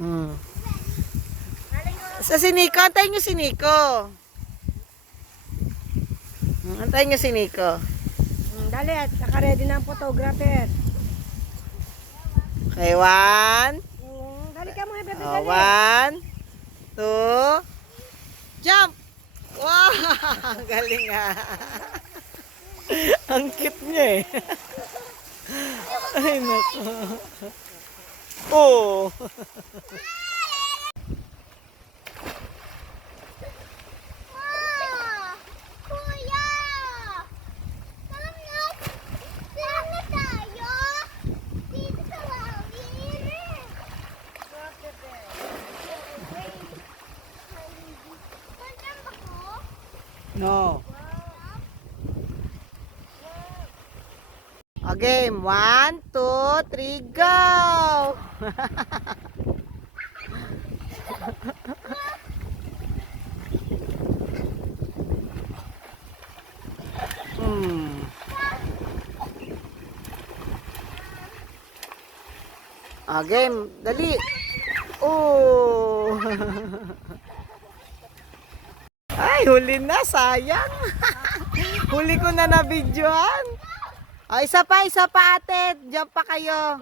Hmm. Sa si Nico, antayin nyo si Nico. Antayin nyo si Nico. Dali, naka-ready na ang photographer. Okay, 1. Dali ka mga bebe, Oh, dali. 1, 2, jump! Wow! Galing ah. Ang cute niya eh. Ay, naku. Oh! Wow! Kuya! Saan na tayo? Dito sa langit. Mandang ba ko? No. Okay, 1, 2, 3, go! Hmm. Okay, dali. Oh. Ay, huli na, sayang. Huli ko na na-videoan. Oh, isa pa ate. Diyan pa kayo.